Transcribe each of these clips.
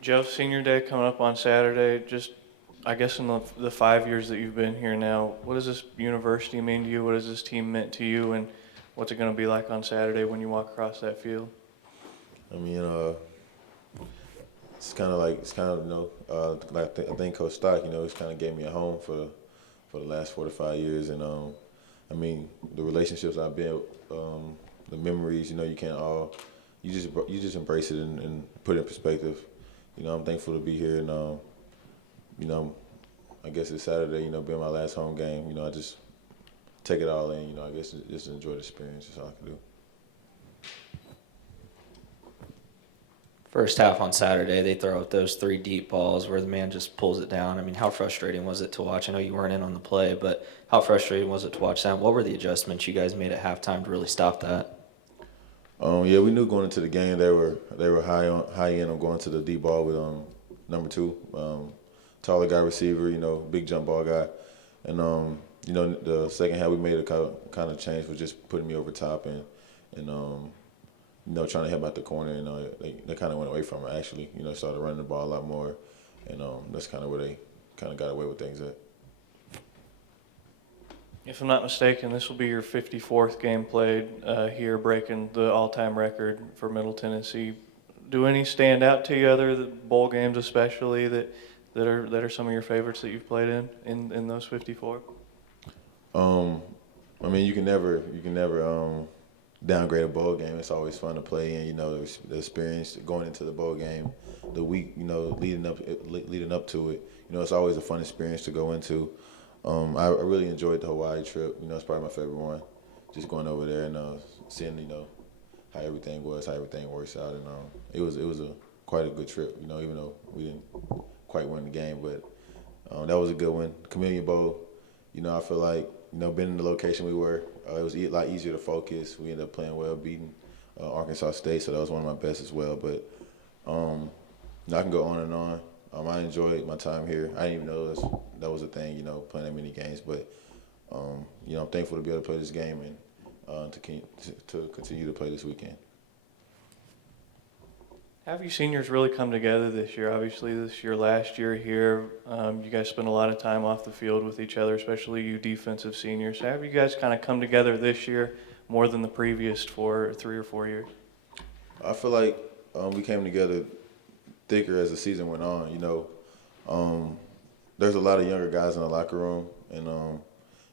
Joe, senior day coming up on Saturday. Just, I guess in the 5 years that you've been here now, what does this university mean to you? What has this team meant to you? And what's it going to be like on Saturday when you walk across that field? I mean, it's kind of like I think Coach Stock, it's kind of gave me a home for the last 4 to 5 years, and I mean the relationships I've built, the memories, you can't all, you just embrace it and put it in perspective. I'm thankful to be here, and you know, I guess it's Saturday, being my last home game. I just take it all in. I guess just enjoy the experience. That's all I can do. First half on Saturday, they throw out those three deep balls where the man just pulls it down. I mean, how frustrating was it to watch? I know you weren't in on the play, but how frustrating was it to watch that? What were the adjustments you guys made at halftime to really stop that? Yeah, we knew going into the game they were high in on going to the deep ball with number two, taller guy receiver, big jump ball guy, and the second half we made a kind of change was just putting me over top and trying to help out the corner, and they kind of went away from it actually, started running the ball a lot more, and that's kind of where they kind of got away with things at. If I'm not mistaken, this will be your 54th game played here, breaking the all-time record for Middle Tennessee. Do any stand out to you, other the bowl games especially, that are some of your favorites that you've played in those 54? I mean, you can never downgrade a bowl game. It's always fun to play in. The experience going into the bowl game, the week, leading up to it. It's always a fun experience to go into. I really enjoyed the Hawaii trip. It's probably my favorite one. Just going over there and seeing, how everything was, how everything works out, and it was quite a good trip. Even though we didn't quite win the game, but that was a good one. Communion Bowl. I feel like being in the location we were, it was a lot easier to focus. We ended up playing well, beating Arkansas State, so that was one of my best as well. But I can go on and on. I enjoyed my time here. I didn't even know that was a thing, playing that many games. But I'm thankful to be able to play this game and to continue to play this weekend. Have you seniors really come together this year? Obviously, this is your last year here. You guys spend a lot of time off the field with each other, especially you defensive seniors. Have you guys kind of come together this year more than the previous 3 or 4 years? I feel like we came together thicker as the season went on. There's a lot of younger guys in the locker room, and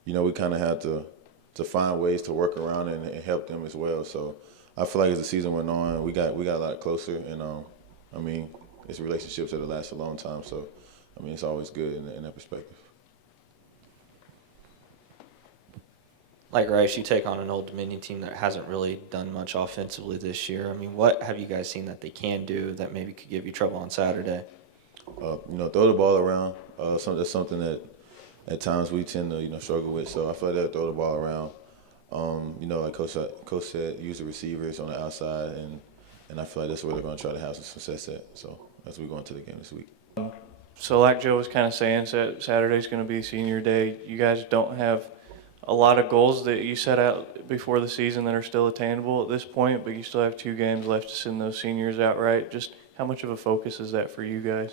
we kind of had to find ways to work around and help them as well. So I feel like as the season went on, we got a lot closer, and I mean, it's relationships that last a long time. So I mean, it's always good in that perspective. Like Rice, you take on an Old Dominion team that hasn't really done much offensively this year. I mean, what have you guys seen that they can do that maybe could give you trouble on Saturday? Throw the ball around. That's something that at times we tend to struggle with. So I feel like they'll throw the ball around. Like Coach said, use the receivers on the outside, and I feel like that's where they're going to try to have some success at. So as we go into the game this week. So like Joe was kind of saying, Saturday's going to be senior day. You guys don't have a lot of goals that you set out before the season that are still attainable at this point, but you still have 2 games left to send those seniors out, right? Just how much of a focus is that for you guys?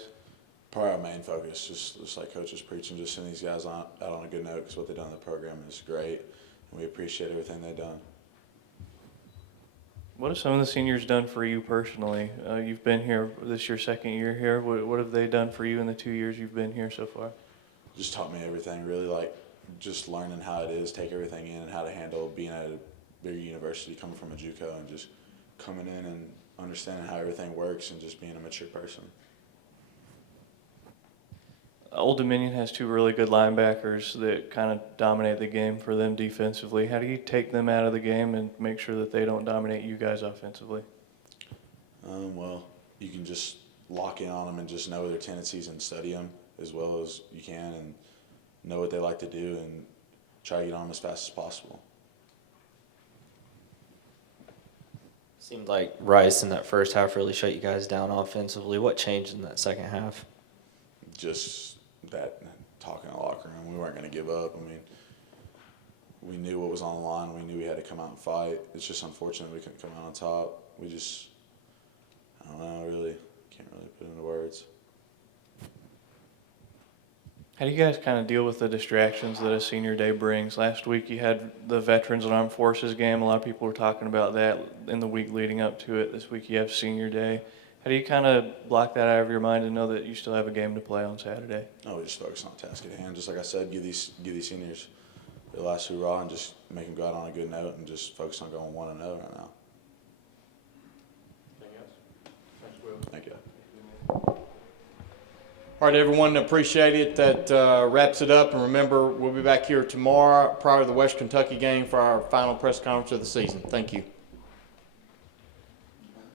Probably our main focus, just like Coach is preaching, just send these guys out on a good note, because what they've done in the program is great, and we appreciate everything they've done. What have some of the seniors done for you personally? You've been here, this is your second year here. What have they done for you in the 2 years you've been here so far? Just taught me everything, really, like just learning how it is, take everything in, and how to handle being at a bigger university, coming from a JUCO, and just coming in and understanding how everything works and just being a mature person. Old Dominion has 2 really good linebackers that kind of dominate the game for them defensively. How do you take them out of the game and make sure that they don't dominate you guys offensively? Well, you can just lock in on them and just know their tendencies and study them as well as you can, and know what they like to do and try to get on them as fast as possible. Seemed like Rice in that first half really shut you guys down offensively. What changed in that second half? Just that talk in the locker room. We weren't going to give up. I mean, we knew what was on the line. We knew we had to come out and fight. It's just unfortunate we couldn't come out on top. I don't know, really. Can't really put it into words. kids. How do you guys kind of deal with the distractions that a senior day brings? Last week you had the Veterans and Armed Forces game. A lot of people were talking about that in the week leading up to it. This week you have senior day. How do you kind of block that out of your mind and know that you still have a game to play on Saturday? No, we just focus on the task at hand. Just like I said, give these seniors their last hoorah and just make them go out on a good note and just focus on going 1-0 right now. Thank you. All right, everyone, appreciate it. That wraps it up. And remember, we'll be back here tomorrow prior to the West Kentucky game for our final press conference of the season. Thank you.